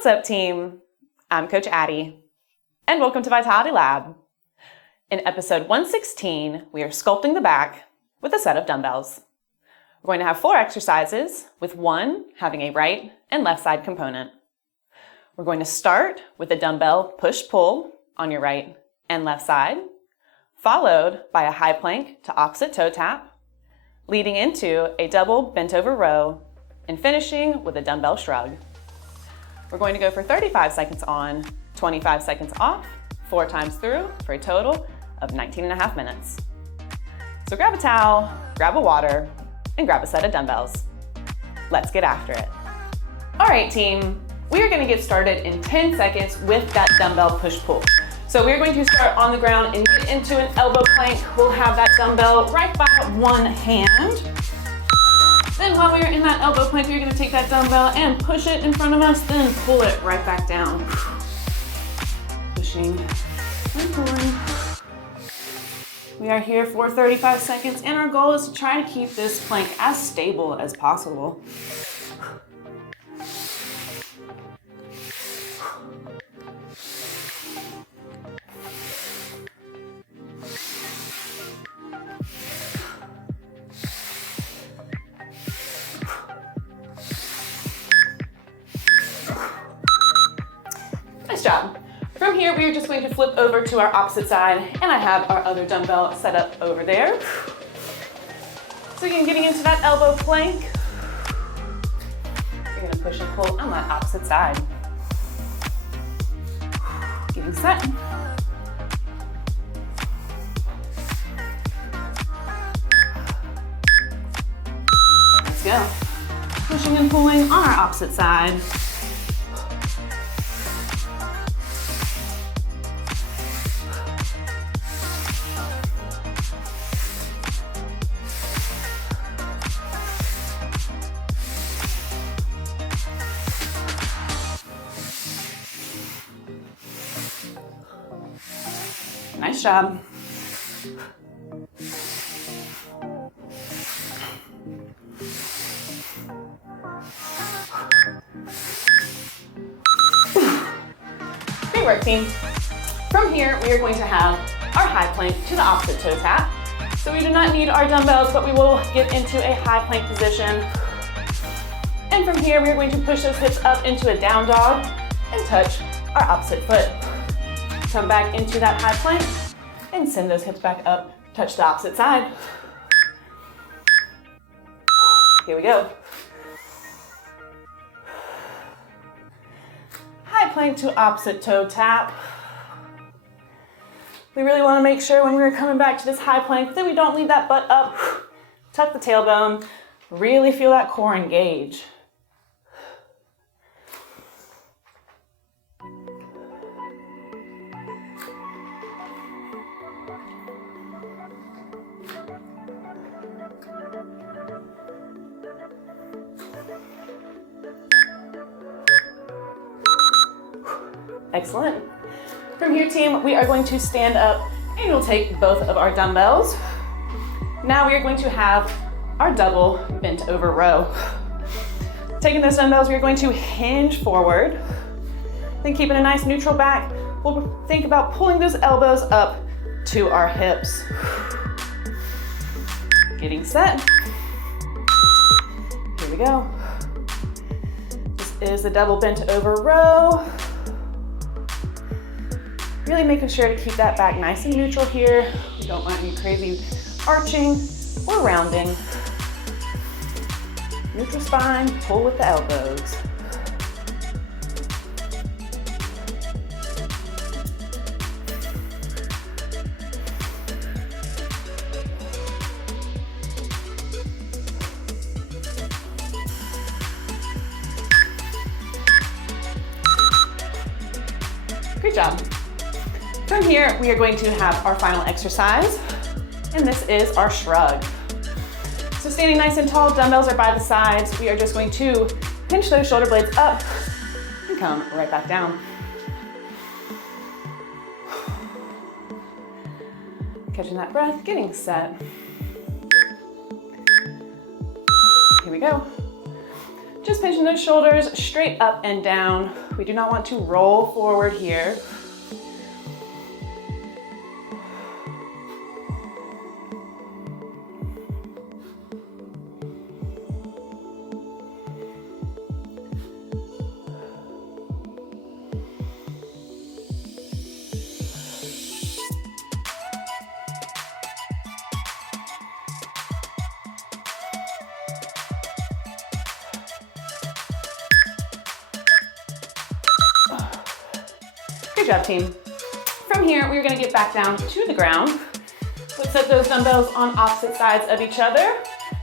What's up, team? I'm Coach Addie, and welcome to Vitality Lab. In episode 116, we are sculpting the back with a set of dumbbells. We're going to have 4 exercises, with 1 having a right and left side component. We're going to start with a dumbbell push-pull on your right and left side, followed by a high plank to opposite toe tap, leading into a double bent over row, and finishing with a dumbbell shrug. We're going to go for 35 seconds on, 25 seconds off, 4 times through for a total of 19.5 minutes. So grab a towel, grab a water, and grab a set of dumbbells. Let's get after it. All right, team, we are going to get started in 10 seconds with that dumbbell push-pull. So we're going to start on the ground and get into an elbow plank. We'll have that dumbbell right by one hand. Then while we're in that elbow plank, we're going to take that dumbbell and push it in front of us, then pull it right back down. Pushing and pulling. We are here for 35 seconds, and our goal is to try to keep this plank as stable as possible. Nice job. From here, we are just going to flip over to our opposite side, and I have our other dumbbell set up over there. So again, getting into that elbow plank. You're gonna push and pull on that opposite side. Getting set. Let's go. Pushing and pulling on our opposite side. Nice job. Great work, team. From here, we are going to have our high plank to the opposite toe tap. So we do not need our dumbbells, but we will get into a high plank position. And from here, we are going to push those hips up into a down dog and touch our opposite foot. Come back into that high plank and send those hips back up, touch the opposite side. Here we go. High plank to opposite toe tap. We really want to make sure when we're coming back to this high plank that we don't leave that butt up. Tuck the tailbone, really feel that core engage. Excellent. From here, team, we are going to stand up and we'll take both of our dumbbells. Now we are going to have our double bent over row. Taking those dumbbells, we are going to hinge forward, then keeping a nice neutral back. We'll think about pulling those elbows up to our hips. Getting set. Here we go. This is the double bent over row. Really making sure to keep that back nice and neutral here. We don't want any crazy arching or rounding. Neutral spine, pull with the elbows. Great job. From here, we are going to have our final exercise, and this is our shrug. So standing nice and tall, dumbbells are by the sides. We are just going to pinch those shoulder blades up and come right back down. Catching that breath, getting set. Here we go. Just pinching those shoulders straight up and down. We do not want to roll forward here. Good job, team. From here, we're gonna get back down to the ground. Let's set those dumbbells on opposite sides of each other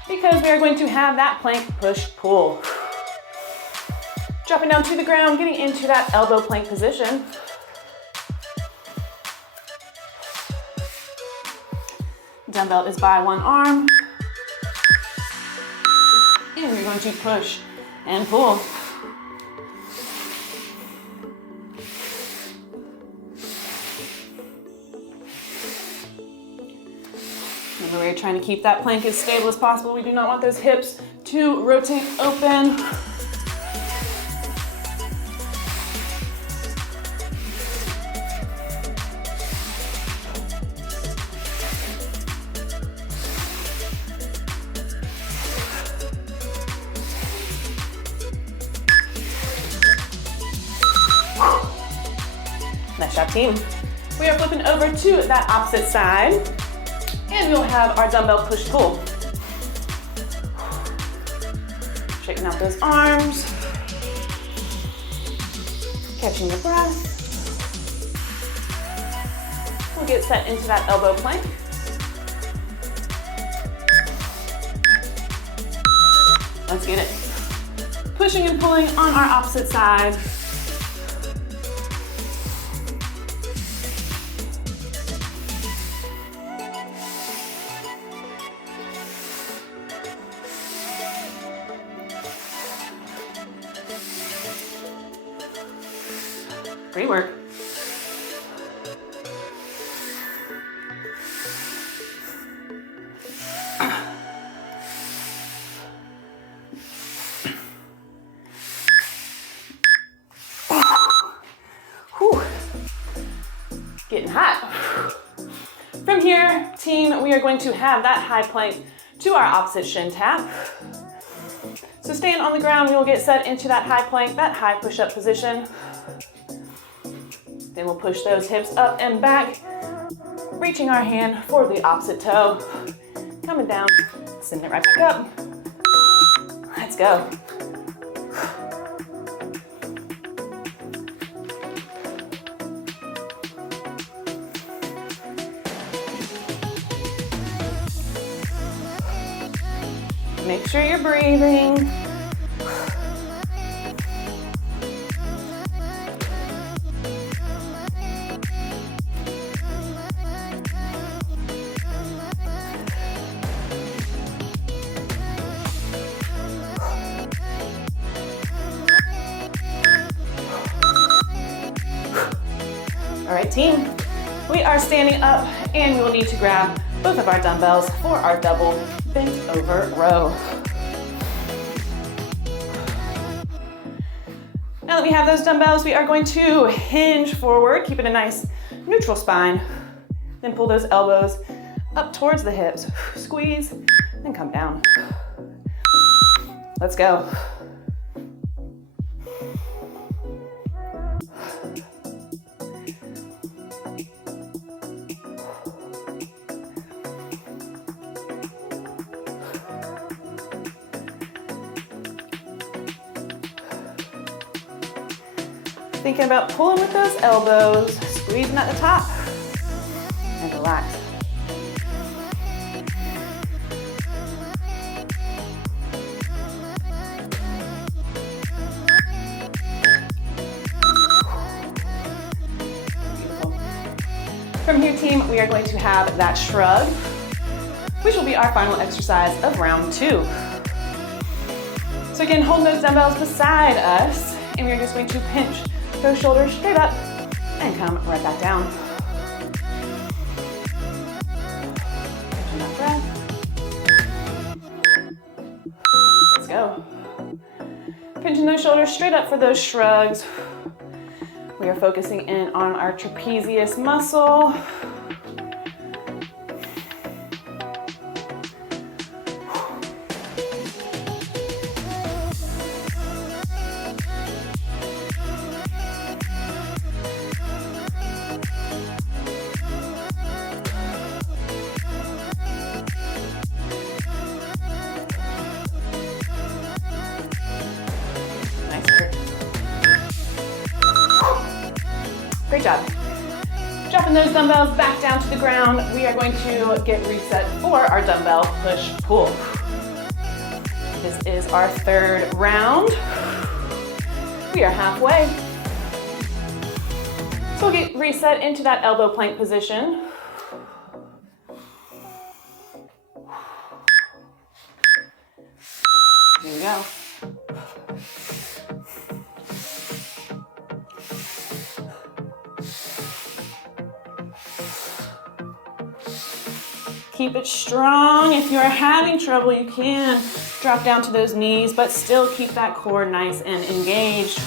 because we are going to have that plank push-pull. Dropping down to the ground, getting into that elbow plank position. Dumbbell is by one arm. And we're going to push and pull. Remember, we're trying to keep that plank as stable as possible. We do not want those hips to rotate open. Nice job, team. We are flipping over to that opposite side, and we'll have our dumbbell push-pull. Straighten out those arms, catching your breath. We'll get set into that elbow plank. Let's get it. Pushing and pulling on our opposite side. Great work. Whew. Getting hot. From here, team, we are going to have that high plank to our opposite shin tap. So staying on the ground, we will get set into that high plank, that high push-up position. Then we'll push those hips up and back, reaching our hand for the opposite toe. Coming down, send it right back up. Let's go. Make sure you're breathing. All right, team, we are standing up and we will need to grab both of our dumbbells for our double bent over row. Now that we have those dumbbells, we are going to hinge forward, keeping a nice neutral spine. Then pull those elbows up towards the hips. Squeeze, and come down. Let's go. Thinking about pulling with those elbows, squeezing at the top, and relax. Beautiful. From here, team, we are going to have that shrug, which will be our final exercise of round 2. So again, hold those dumbbells beside us, and we're just going to pinch those shoulders straight up and come right back down. Catching that breath. Let's go. Pinching those shoulders straight up for those shrugs. We are focusing in on our trapezius muscle. Great job. Dropping those dumbbells back down to the ground. We are going to get reset for our dumbbell push-pull. This is our third round. We are halfway. So we'll get reset into that elbow plank position. Here we go. Keep it strong. If you're having trouble, you can drop down to those knees, but still keep that core nice and engaged.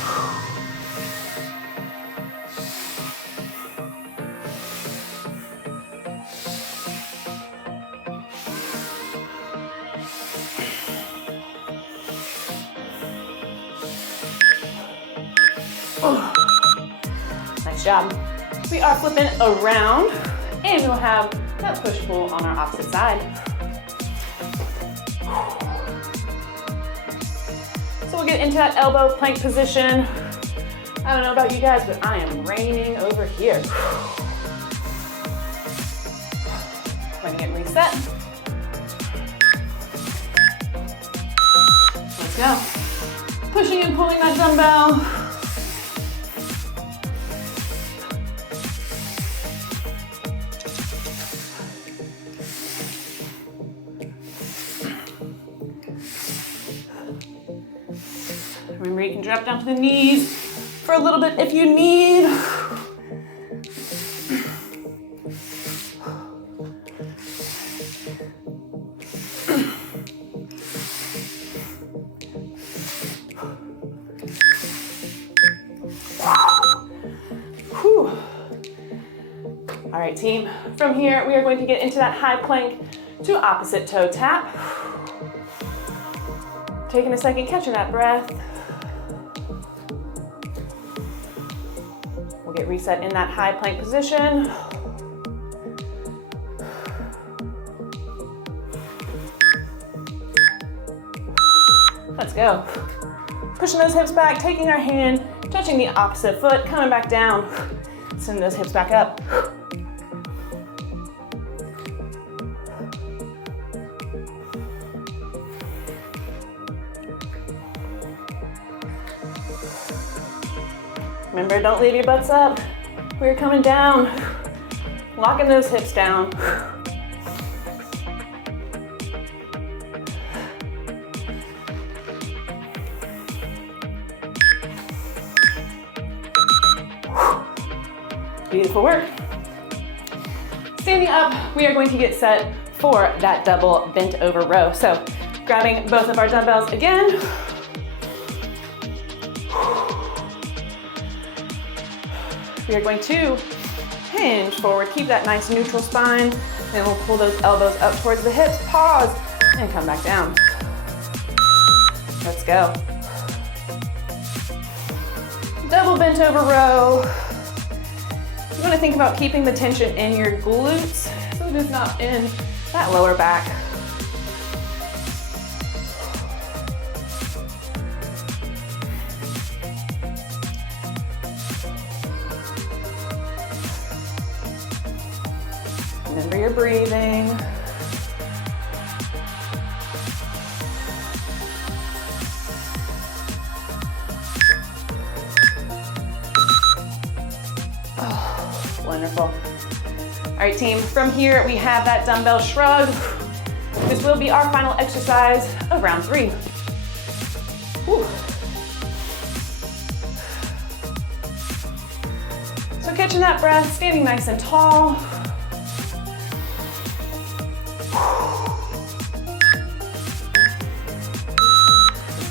Oh. Nice job. We are flipping around and we'll have that push-pull on our opposite side. So we'll get into that elbow plank position. I don't know about you guys, but I am raining over here. We're gonna get reset. Let's go. Pushing and pulling that dumbbell. Remember, you can drop down to the knees for a little bit if you need. Whew. All right, team. From here, we are going to get into that high plank to opposite toe tap. Taking a second, catching that breath. We'll get reset in that high plank position. Let's go. Pushing those hips back, taking our hand, touching the opposite foot, coming back down. Send those hips back up. Remember, don't leave your butts up. We're coming down, locking those hips down. Beautiful work. Standing up, we are going to get set for that double bent over row. So grabbing both of our dumbbells again. We are going to hinge forward, keep that nice neutral spine, and we'll pull those elbows up towards the hips, pause, and come back down. Let's go. Double bent over row. You want to think about keeping the tension in your glutes, so it is not in that lower back. Remember your breathing. Oh, wonderful. All right, team, from here we have that dumbbell shrug. This will be our final exercise of round 3. Whew. So catching that breath, standing nice and tall.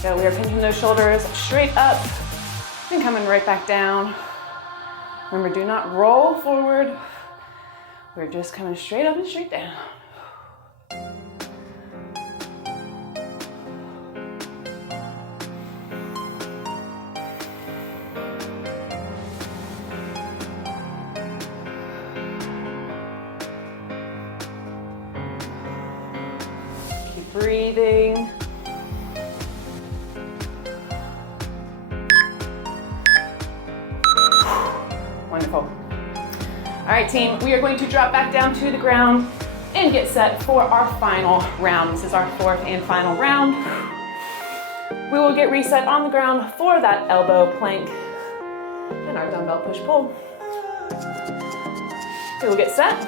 So we are pinching those shoulders straight up and coming right back down. Remember, do not roll forward. We're just coming straight up and straight down. Keep breathing. Wonderful. All right, team, we are going to drop back down to the ground and get set for our final round. This is our fourth and final round. We will get reset on the ground for that elbow plank and our dumbbell push-pull. We will get set.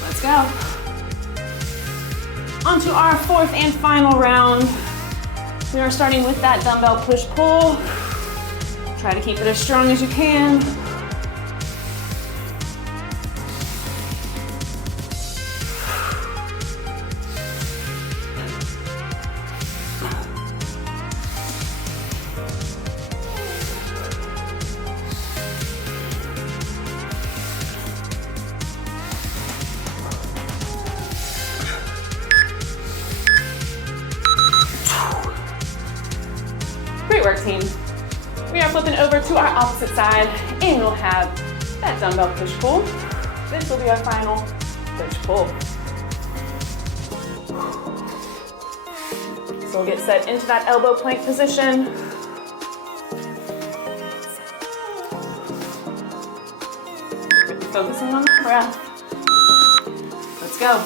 Let's go. On to our fourth and final round. We are starting with that dumbbell push-pull. Try to keep it as strong as you can. Great work, team. We are flipping over to our opposite side and we'll have that dumbbell push-pull. This will be our final push-pull. So we'll get set into that elbow plank position. Focusing on the breath. Let's go.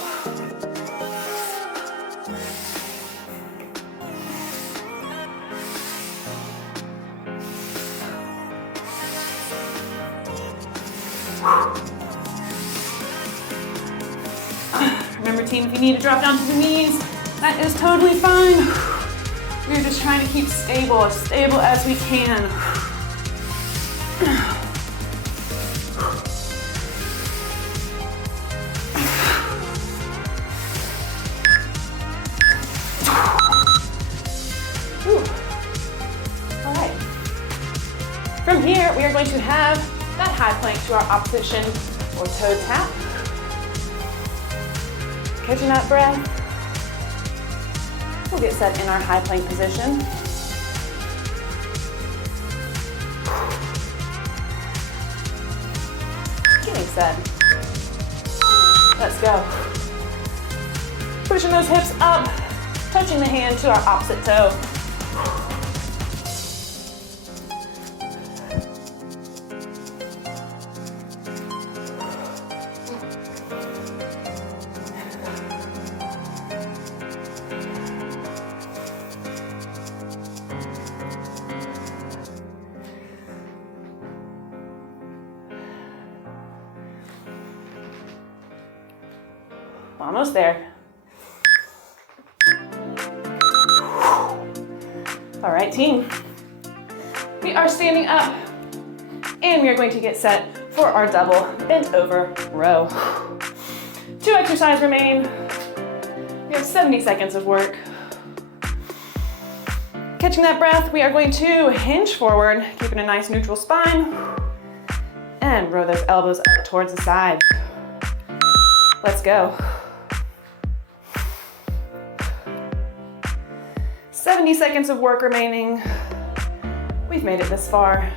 Remember, team, if you need to drop down to the knees, that is totally fine. We're just trying to keep stable as we can. All right. From here, we are going to have that high plank to our opposite shin or toe tap. Catching that breath. We'll get set in our high plank position. Getting set. Let's go. Pushing those hips up, touching the hand to our opposite toe. Almost there. All right, team. We are standing up and we are going to get set for our double bent over row. 2 exercises remain. We have 70 seconds of work. Catching that breath, we are going to hinge forward, keeping a nice neutral spine, and row those elbows up towards the side. Let's go. 70 seconds of work remaining. We've made it this far.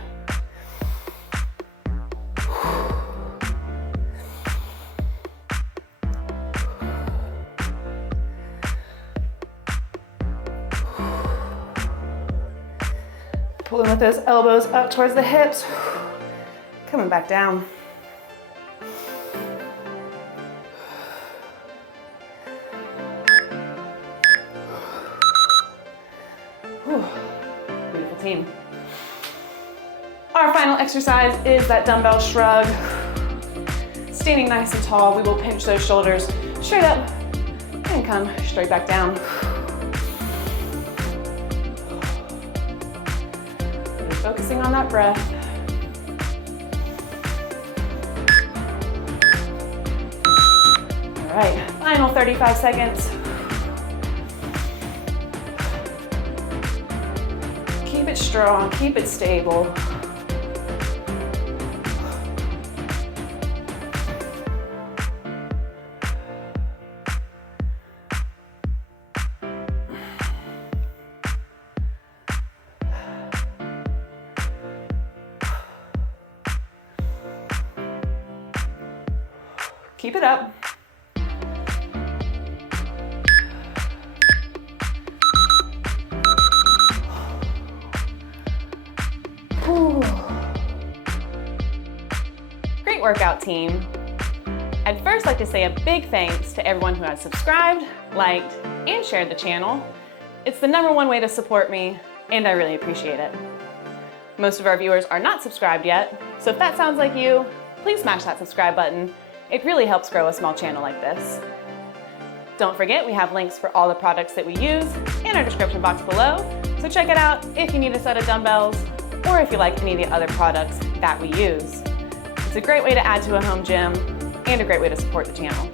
Pulling with those elbows up towards the hips. Coming back down. Beautiful, team. Our final exercise is that dumbbell shrug. Standing nice and tall, we will pinch those shoulders straight up and come straight back down. Really focusing on that breath. right, final 35 seconds. Keep it strong, keep it stable. Keep it up. Ooh. Great workout, team. I'd first like to say a big thanks to everyone who has subscribed, liked, and shared the channel. It's the #1 way to support me, and I really appreciate it. Most of our viewers are not subscribed yet, so if that sounds like you, please smash that subscribe button. It really helps grow a small channel like this. Don't forget, we have links for all the products that we use in our description box below, so check it out if you need a set of dumbbells or if you like any of the other products that we use. It's a great way to add to a home gym and a great way to support the channel.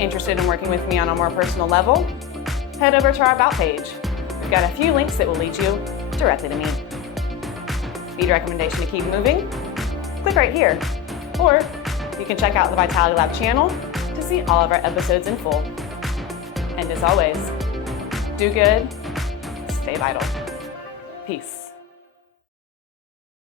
Interested in working with me on a more personal level? Head over to our About page. We've got a few links that will lead you directly to me. Need a recommendation to keep moving? Click right here. Or you can check out the Vitality Lab channel to see all of our episodes in full. And as always, do good, stay vital. Peace.